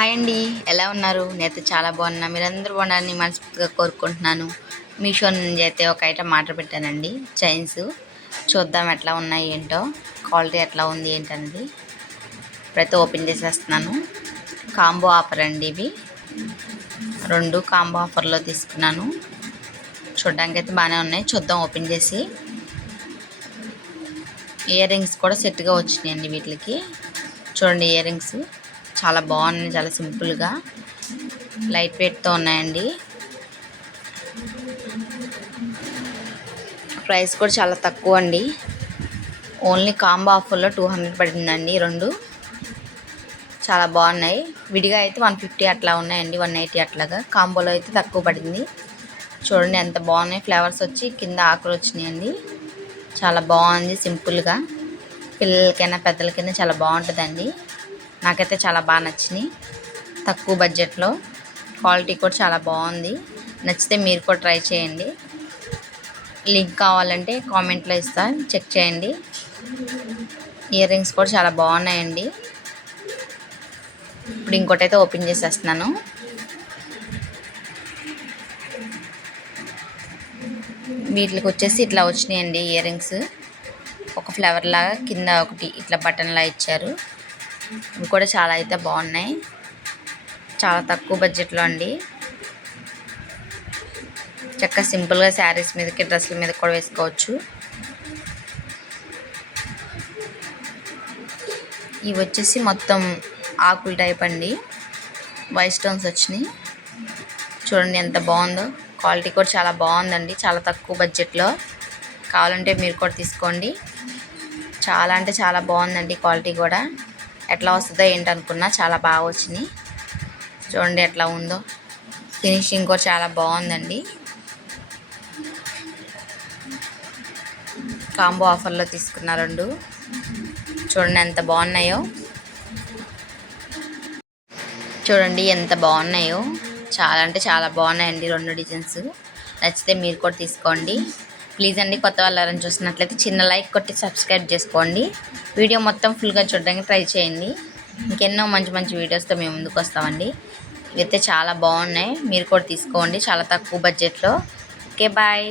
Hi అండి. ఎలా ఉన్నారు? నేనైతే చాలా బాగున్నా. మీరందరూ బాగున్నారని మనస్ఫూర్తిగా కోరుకుంటున్నాను. మీషో నుంచి అయితే ఒక ఐటమ్ ఆర్డర్ పెట్టానండి. చైన్స్. చూద్దాం ఎట్లా ఉన్నాయి ఏంటో. క్వాలిటీ ఎట్లా ఉంది ఏంటండి ఇప్పుడైతే ఓపెన్ చేసేస్తున్నాను. కాంబో ఆఫర్ అండి ఇవి. రెండు కాంబో ఆఫర్లో తీసుకున్నాను. చూడడానికి అయితే బాగానే ఉన్నాయి. చూద్దాం ఓపెన్ చేసి. ఇయర్ రింగ్స్ కూడా సెట్గా వచ్చినాయండి వీటికి. చూడండి ఇయర్ రింగ్స్. చాలా బాగున్నాయి చాలా సింపుల్గా. లైట్ వెయిట్తో ఉన్నాయండి. ప్రైస్ కూడా చాలా తక్కువ అండి. ఓన్లీ కాంబో ఆఫర్లో టూ హండ్రెడ్ పడిందండి రెండు. చాలా బాగున్నాయి. విడిగా అయితే వన్ ఫిఫ్టీ అట్లా ఉన్నాయండి వన్ ఎయిటీ అట్లాగా. కాంబోలో అయితే తక్కువ పడింది. చూడండి ఎంత బాగున్నాయి. ఫ్లేవర్స్ వచ్చి కింద ఆకులు వచ్చినాయండి. చాలా బాగుంది సింపుల్గా. పిల్లలకైనా పెద్దలకైనా చాలా బాగుంటుందండి. నాకైతే చాలా బాగా నచ్చినాయి. తక్కువ బడ్జెట్లో క్వాలిటీ కూడా చాలా బాగుంది. నచ్చితే మీరు కూడా ట్రై చేయండి. లింక్ కావాలంటే కామెంట్లో ఇస్తాను చెక్ చేయండి. ఇయర్ రింగ్స్ కూడా చాలా బాగున్నాయండి. ఇప్పుడు ఇంకోటి అయితే ఓపెన్ చేసేస్తున్నాను. వీటికి వచ్చేసి ఇట్లా వచ్చినాయండి ఇయర్ రింగ్స్. ఒక ఫ్లవర్ లాగా కింద ఒకటి ఇట్లా బటన్లా ఇచ్చారు. ఇవి కూడా చాలా అయితే బాగున్నాయి. చాలా తక్కువ బడ్జెట్లో అండి. చక్కగా సింపుల్గా శారీస్ మీదకి డ్రెస్సుల మీద కూడా వేసుకోవచ్చు. ఇవి వచ్చేసి మొత్తం ఆకుల టైప్ అండి. వైట్ స్టోన్స్ వచ్చినాయి. చూడండి ఎంత బాగుందో. క్వాలిటీ కూడా చాలా బాగుందండి. చాలా తక్కువ బడ్జెట్లో. కావాలంటే మీరు కూడా తీసుకోండి. చాలా అంటే చాలా బాగుందండి క్వాలిటీ కూడా. ఎట్లా వస్తుందో ఏంటనుకున్నా చాలా బాగా వచ్చినాయి చూడండి ఎట్లా ఉందో. ఫినిషింగ్ కూడా చాలా బాగుందండి. కాంబో ఆఫర్లో తీసుకున్న రెండు. చూడండి ఎంత బాగున్నాయో. చూడండి ఎంత బాగున్నాయో. చాలా అంటే చాలా బాగున్నాయండి రెండు డిజైన్స్. నచ్చితే మీరు కూడా తీసుకోండి. ప్లీజ్ అండి కొత్త వాళ్ళని చూసినట్లయితే చిన్న లైక్ కొట్టి సబ్స్క్రైబ్ చేసుకోండి. వీడియో మొత్తం ఫుల్గా చూడడానికి ట్రై చేయండి. ఇంకెన్నో మంచి మంచి వీడియోస్తో మేము ముందుకు వస్తామండి. ఇవైతే చాలా బాగున్నాయి. మీరు కూడా తీసుకోండి. చాలా తక్కువ బడ్జెట్లో. Okay bye.